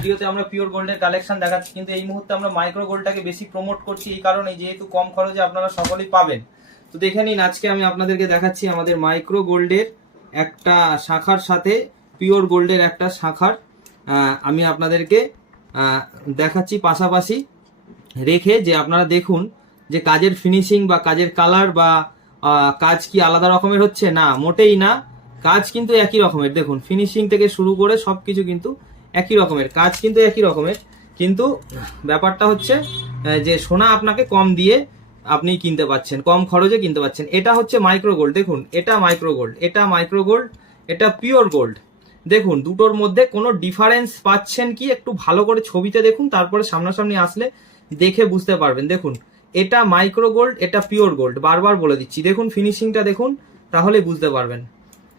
ভিডিওতে আমরা পিওর গোল্ডের কালেকশন দেখাচ্ছি, কিন্তু এই মুহূর্তে আমরা মাইক্রো গোল্ডটাকে বেশি প্রমোট করছি এই কারণে যেহেতু কম খরচে আপনারা সকলেই পাবেন। তো দেখে নিন, আজকে আমি আপনাদেরকে দেখাচ্ছি আমাদের মাইক্রো গোল্ডের একটা শাখার সাথে পিওর গোল্ডের একটা শাখার আমি আপনাদেরকে দেখাচ্ছি পাশাপাশি রেখে, যে আপনারা দেখুন যে কাজের ফিনিশিং বা কাজের কালার বা কাজ কি আলাদা রকমের হচ্ছে, না মোটেই না, কাজ কিন্তু একই রকমের। দেখুন ফিনিশিং থেকে শুরু করে সবকিছু কিন্তু একই রকমের, কাজ কিন্তু একই রকমের, কিন্তু ব্যাপারটা হচ্ছে যে সোনা আপনাকে কম দিয়ে আপনি কিনতে পাচ্ছেন, কম খরচে কিনতে পাচ্ছেন। এটা হচ্ছে মাইক্রো গোল্ড, দেখুন এটা মাইক্রো গোল্ড, এটা মাইক্রো গোল্ড, এটা পিওর গোল্ড। দেখুন দুটোর মধ্যে কোনো ডিফারেন্স পাচ্ছেন কি একটু ভালো করে ছবিতে দেখুন, তারপরে সামনাসামনি আসলে দেখে বুঝতে পারবেন। দেখুন এটা মাইক্রো গোল্ড, এটা পিওর গোল্ড, বারবার বলে দিচ্ছি। দেখুন ফিনিশিংটা দেখুন, তাহলে বুঝতে পারবেন।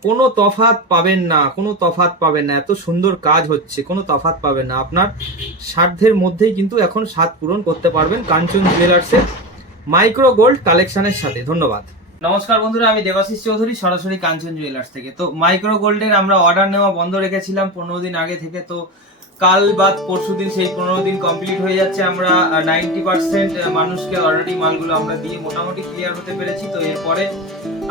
কোনো তফাৎ পাবেন না, কোনো তফাৎ পাবেন না, এত সুন্দর কাজ হচ্ছে, কোনো তফাৎ পাবেন না। আপনার সাধ্যের মধ্যেই কিন্তু এখন স্বাদ পূরণ করতে পারবেন কাঞ্চন জুয়েলার্সের মাইক্রো গোল্ড কালেকশনের সাথে। ধন্যবাদ। নমস্কার বন্ধুরা, আমি দেবাশিস চৌধুরী, সরাসরি কাঞ্চন জুয়েলার্স থেকে। তো মাইক্রো গোল্ডের আমরা অর্ডার নেওয়া বন্ধ রেখেছিলাম 15 দিন আগে থেকে, তো কাল বাদ পরশু দিন সেই 15 দিন কমপ্লিট হয়ে যাচ্ছে। আমরা 90% মানুষকে অলরেডি মালগুলো আমরা দিয়ে মোটামুটি ক্লিয়ার হতে পেরেছি। তো এরপরে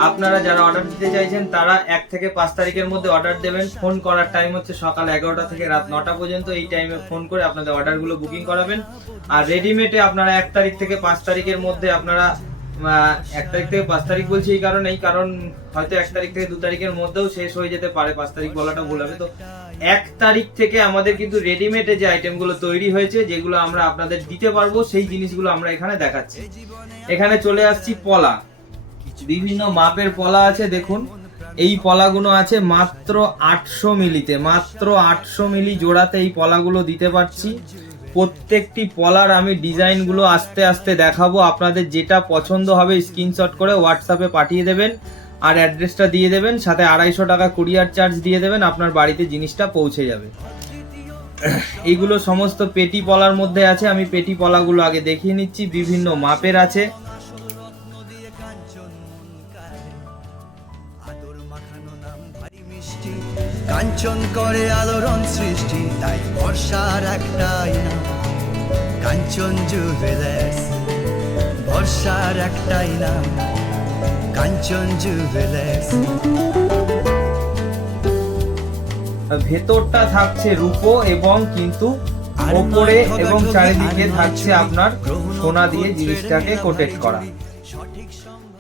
আপনারা যারা অর্ডার দিতে চাইছেন তারা 1 থেকে 5 তারিখের মধ্যে অর্ডার দেবেন। ফোন করার টাইম হচ্ছে সকাল 11টা থেকে রাত 9টা পর্যন্ত। এই টাইমে ফোন করে আপনাদের অর্ডারগুলো বুকিং করাবেন। আর রেডিমেডে আপনারা 1 তারিখ থেকে 5 তারিখের মধ্যে আপনারা 1 তারিখ থেকে 5 তারিখ বলছি এই কারণেই, কারণ হয়তো 1 তারিখ থেকে 2 তারিখের মধ্যেও শেষ হয়ে যেতে পারে, 5 তারিখ বলাটা ভুল হবে। তো 1 তারিখ থেকে আমাদের কিন্তু রেডিমেডে যে আইটেমগুলো তৈরি হয়েছে, যেগুলো আমরা আপনাদের দিতে পারবো, সেই জিনিসগুলো আমরা এখানে দেখাচ্ছি। এখানে চলে আসছি পলা, বিভিন্ন মাপের পলা আছে। দেখুন এই পলাগুলো আছে মাত্র 800 মিলিতে, মাত্র 800 মিলি জোড়াতে এই পলাগুলো দিতে পারছি। প্রত্যেকটি পলার আমি ডিজাইনগুলো আস্তে আস্তে দেখাবো, আপনাদের যেটা পছন্দ হবে স্ক্রিনশট করে হোয়াটসঅ্যাপে পাঠিয়ে দেবেন আর অ্যাড্রেসটা দিয়ে দেবেন, সাথে 250 টাকা কুরিয়ার চার্জ দিয়ে দেবেন, আপনার বাড়িতে জিনিসটা পৌঁছে যাবে। এইগুলো সমস্ত পেটি পলার মধ্যে আছে, আমি পেটি পলাগুলো আগে দেখিয়ে নিচ্ছি। বিভিন্ন মাপের আছে। কাঞ্চন করে আলোড়ন সৃষ্টি, তাই বর্ষার একটাই নাম কাঞ্চন জুয়েলার্স, বর্ষার একটাই নাম কাঞ্চন জুয়েলার্স। ভেতরটা থাকছে রূপো এবং কিন্তু উপরে এবং চারিদিকে থাকছে আপনার সোনা দিয়ে জিনিসটাকে কোটেড করা।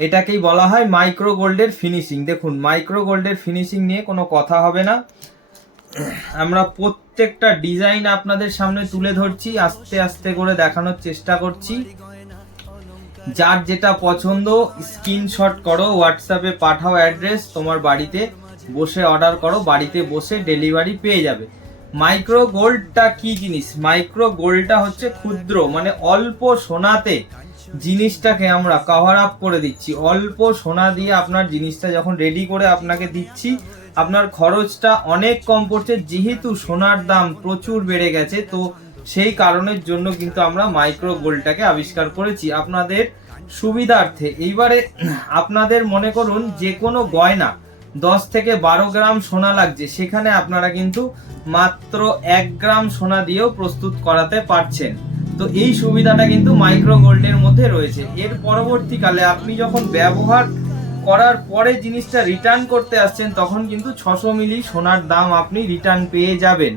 এটাকেই বলা হয় মাইক্রো গোল্ডের ফিনিশিং। দেখুন মাইক্রো গোল্ডের ফিনিশিং নিয়ে কোনো কথা হবে না, আমরা প্রত্যেকটা ডিজাইন আপনাদের সামনে তুলে ধরছি, আস্তে আস্তে করে দেখানোর চেষ্টা করছি। যার যেটা পছন্দ স্ক্রিনশট করো, হোয়াটসঅ্যাপে পাঠাও অ্যাড্রেস, তোমার বাড়িতে বসে অর্ডার করো, বাড়িতে বসে ডেলিভারি পেয়ে যাবে। মাইক্রো গোল্ডটা কি জিনিস? মাইক্রো গোল্ডটা হচ্ছে ক্ষুদ্র, মানে অল্প সোনাতে জিনিসটাকে আমরা কভার আপ করে দিচ্ছি। অল্প সোনা দিয়ে আপনার জিনিসটা যখন রেডি করে আপনাকে দিচ্ছি, আপনার খরচটা অনেক কম পড়ছে। যেহেতু সোনার দাম প্রচুর বেড়ে গেছে, তো সেই কারণের জন্য কিন্তু আমরা মাইক্রো গোল্ডটাকে আবিষ্কার করেছি আপনাদের সুবিধার্থে। এইবারে আপনাদের মনে করুন যে কোনো গয়না 10 থেকে 12 গ্রাম সোনা লাগছে, সেখানে আপনারা কিন্তু মাত্র 1 গ্রাম সোনা দিয়েও প্রস্তুত করাতে পারছেন। তো এই সুবিধাটা কিন্তু মাইক্রো গোল্ডের মধ্যে রয়েছে। এর পরবর্তীকালে আপনি যখন ব্যবহার করার পরে জিনিসটা রিটার্ন করতে আসছেন, তখন কিন্তু 600 মিলি সোনার দাম আপনি রিটার্ন পেয়ে যাবেন।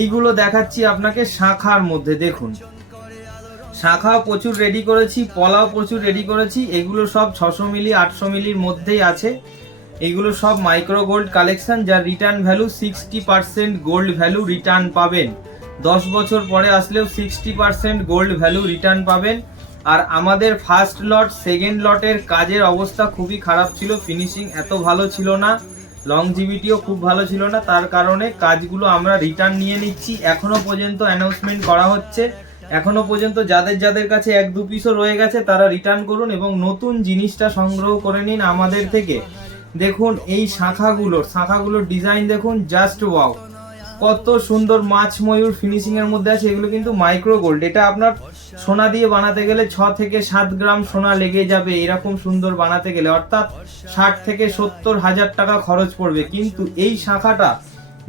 এইগুলো দেখাচ্ছি আপনাকে শাখার মধ্যে। দেখুন শাখা প্রচুর রেডি করেছি, পলাও প্রচুর রেডি করেছি। এগুলো সব 600 মিলি 800 মিলির মধ্যেই আছে। এগুলো সব মাইক্রো গোল্ড কালেকশন, যার return value 60% gold value return পাবেন। 10 বছর পরে আসলেও 60% গোল্ড ভ্যালু রিটার্ন পাবেন। আর আমাদের ফার্স্ট লট সেকেন্ড লটের কাজের অবস্থা খুবই খারাপ ছিল, ফিনিশিং এত ভালো ছিল না, লংজিভিটিও খুব ভালো ছিল না। তার কারণে কাজগুলো আমরা রিটার্ন নিয়ে নিচ্ছি। এখনো পর্যন্ত অ্যানাউন্সমেন্ট করা হচ্ছে, এখনো পর্যন্ত যাদের যাদের কাছে 1-2 পিসও রয়ে গেছে তারা রিটার্ন করুন এবং নতুন জিনিসটা সংগ্রহ করে নিন আমাদের থেকে। দেখুন এই শাখাগুলোর ডিজাইন দেখুন, জাস্ট ওয়াও, কত সুন্দর মাছ ময়ূর ফিনিশিং এর মধ্যে আছে। এগুলো কিন্তু মাইক্রো গোল্ড, এটা আপনার সোনা দিয়ে বানাতে গেলে 6 থেকে 7 গ্রাম সোনা লেগে যাবে এরকম সুন্দর বানাতে গেলে, অর্থাৎ 60 থেকে 70 হাজার টাকা খরচ পড়বে। কিন্তু এই শাখাটা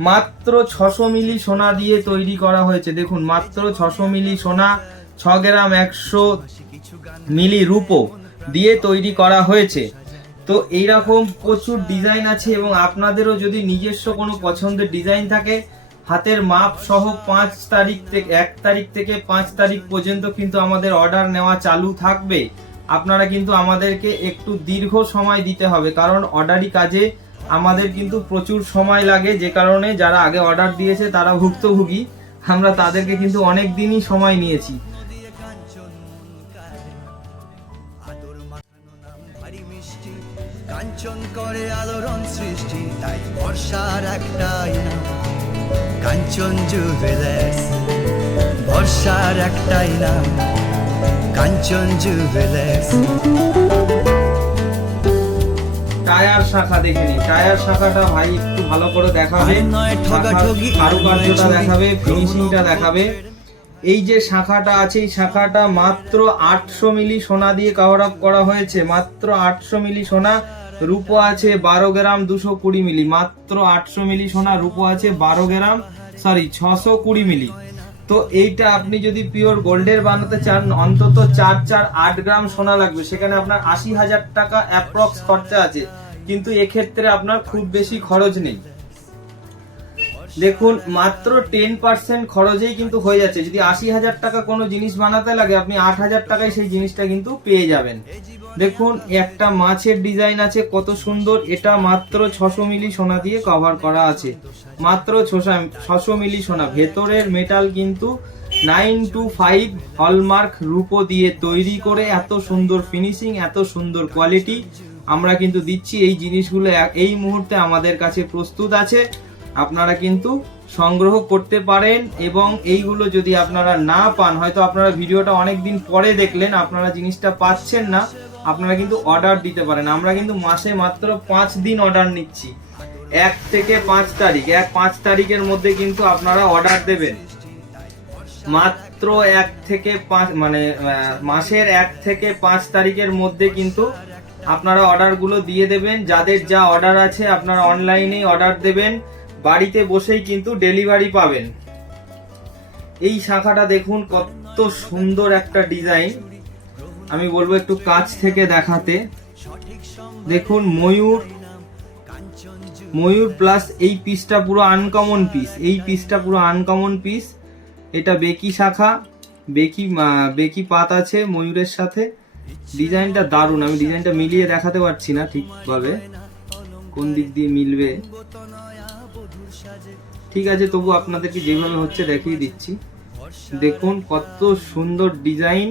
মাত্র 600 মিলি সোনা দিয়ে তৈরি করা হয়েছে। দেখুন মাত্র 600 মিলি সোনা, 6 গ্রাম 100 মিলি রূপো দিয়ে তৈরি করা হয়েছে। তো এইরকম প্রচুর ডিজাইন আছে, এবং আপনাদেরও যদি নিজস্ব কোনো পছন্দের ডিজাইন থাকে, হাতের মাপ সহ 1 তারিখ থেকে 5 তারিখ পর্যন্ত কিন্তু আমাদের অর্ডার নেওয়া চালু থাকবে। আপনারা কিন্তু আমাদেরকে একটু দীর্ঘ সময় দিতে হবে, কারণ অর্ডারি কাজে আমাদের কিন্তু প্রচুর সময় লাগে, যে কারণে যারা আগে অর্ডার দিয়েছে তারা ভুক্তভোগী, আমরা তাদেরকে কিন্তু অনেক দিনই সময় নিয়েছি। কাঞ্চন করে আলোড়ন সৃষ্টি, তাই ভরসার একটাই নাম কাঞ্চন জুয়েলার্স। ভরসার একটাই নাম কাঞ্চন জুয়েলার্স। টায়ার শাখা দেখে নিন, টায়ার শাখাটা ভাই একটু ভালো করে দেখাবে, কারুকার্যটা দেখাবে, ফিনিশিংটা দেখাবে। এই যে শাখাটা আছে, এই শাখাটা মাত্র 800 মিলি সোনা দিয়ে কভার আপ করা হয়েছে। মাত্র 800 মিলি সোনা, রূপো আছে 12 গ্রাম 220 মিলি। মাত্র 800 মিলি সোনা, রূপো আছে 620 মিলি। তো এইটা আপনি যদি পিওর গোল্ডের বানাতে চান, অন্তত 8 গ্রাম সোনা লাগবে, সেখানে আপনার 80,000 টাকা অ্যাপ্রক্স খরচা আছে, কিন্তু এক্ষেত্রে আপনার খুব বেশি খরচ নেই। দেখুন মাত্র 10% খরচেই কিন্তু হয়ে যাচ্ছে। যদি 80,000 টাকা কোনো জিনিস বানাতে লাগে, আপনি 8,000 টাকায় সেই জিনিসটা কিন্তু পেয়ে যাবেন। দেখুন একটা মাছের ডিজাইন আছে, কত সুন্দর। এটা মাত্র 600 মিলি সোনা দিয়ে কভার করা আছে। মাত্র 600 মিলি সোনা, ভেতরের মেটাল কিন্তু 925 হলমার্ক রূপো দিয়ে তৈরি করে এত সুন্দর ফিনিশিং, এত সুন্দর কোয়ালিটি আমরা কিন্তু দিচ্ছি। এই জিনিসগুলো এই মুহূর্তে আমাদের কাছে প্রস্তুত আছে, আপনারা কিন্তু সংগ্রহ করতে পারেন। এবং এইগুলো যদি আপনারা না পান, হয়তো আপনারা ভিডিওটা অনেকদিন পরে দেখলেন, আপনারা জিনিসটা পাচ্ছেন না, আপনারা কিন্তু অর্ডার দিতে পারেন। আমরা কিন্তু মাসে মাত্র 5 দিন অর্ডার নিচ্ছি, 1 থেকে 5 তারিখ। 5 তারিখের মধ্যে কিন্তু আপনারা অর্ডার দেবেন। মাত্র 1 থেকে 5 মানে মাসের 1 থেকে 5 তারিখের মধ্যে কিন্তু আপনারা অর্ডারগুলো দিয়ে দেবেন। যাদের যা অর্ডার আছে আপনারা অনলাইনে অর্ডার দেবেন, বাড়িতে বসেই কিন্তু ডেলিভারি পাবেন। এই শাখাটা দেখুন কত সুন্দর একটা ডিজাইন, আমি বলবো একটু কাছ থেকে দেখাতে। দেখুন ময়ূর প্লাস এই পিসটা পুরো আনকমন পিস, এই পিসটা পুরো আনকমন পিস। এটা বেকি শাখা, বেকি পাত আছে ময়ূরের সাথে। ডিজাইনটা দারুণ, আমি ডিজাইনটা মিলিয়ে দেখাতে পারছি না ঠিকভাবে, কোন দিক দিয়ে মিলবে। ঠিক আছে, তবু আপনাদেরকে যেভাবে হচ্ছে দেখিয়ে দিচ্ছি। দেখুন কত সুন্দর ডিজাইন,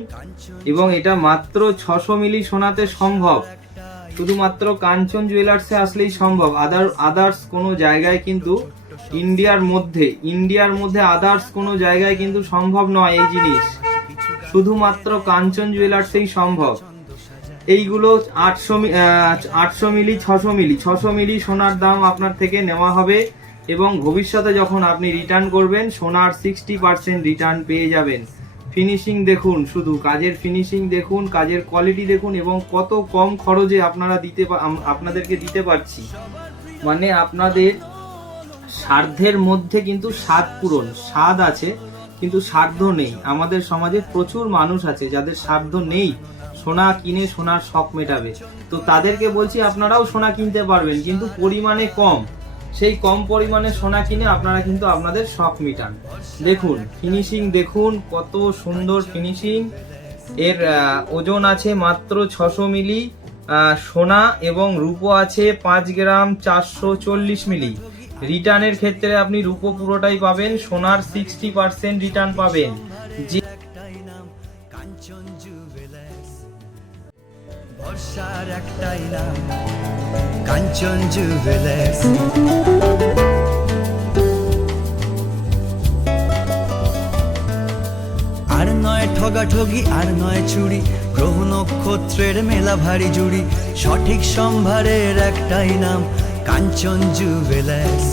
এবং এটা মাত্র 600 মিলি সোনাতে সম্ভব। শুধুমাত্র কাঞ্চন জুয়েলার্সে আসলেই সম্ভব, আদার্স কোনো জায়গায় কিন্তু ইন্ডিয়ার মধ্যে আদার্স কোনো জায়গায় কিন্তু সম্ভব নয় এই জিনিস, শুধুমাত্র কাঞ্চন জুয়েলার্সেই সম্ভব। এইগুলো 800 মিলি 600 মিলি সোনার দাম আপনার থেকে নেওয়া হবে, এবং ভবিষ্যতে যখন আপনি রিটার্ন করবেন সোনার 60% রিটার্ন পেয়ে যাবেন। ফিনিশিং দেখুন, শুধু কাজের ফিনিশিং দেখুন, কাজের কোয়ালিটি দেখুন, এবং কত কম খরচে আপনাদেরকে দিতে পারছি। মানে আপনাদের সাধ্যের মধ্যে কিন্তু স্বাদ আছে, কিন্তু সাধ্য নেই। আমাদের সমাজে প্রচুর মানুষ আছে যাদের সাধ্য নেই সোনা কিনে সোনার শখ মেটাবে, তো তাদেরকে বলছি আপনারাও সোনা কিনতে পারবেন, কিন্তু পরিমাণে কম। সেই কম পরিমাণে সোনা কিনে আপনারা কিন্তু আপনাদের শখ মিটান। দেখুন ফিনিশিং দেখুন, কত সুন্দর ফিনিশিং। এর ওজন আছে মাত্র 600 মিলি সোনা, এবং রূপো আছে 5 গ্রাম 440 মিলি। রিটার্নের ক্ষেত্রে আপনি রূপো পুরোটাই পাবেন, সোনার 60% রিটার্ন পাবেন। ভরসার একটাই নাম কাঞ্চন জুয়েলার্স। আর নয় ঠগাঠগি, আর নয় চুরি, গ্রহ নক্ষত্রের মেলা ভারী জুড়ি, সঠিক সম্ভারের একটাই নাম কাঞ্চন জুয়েলার্স।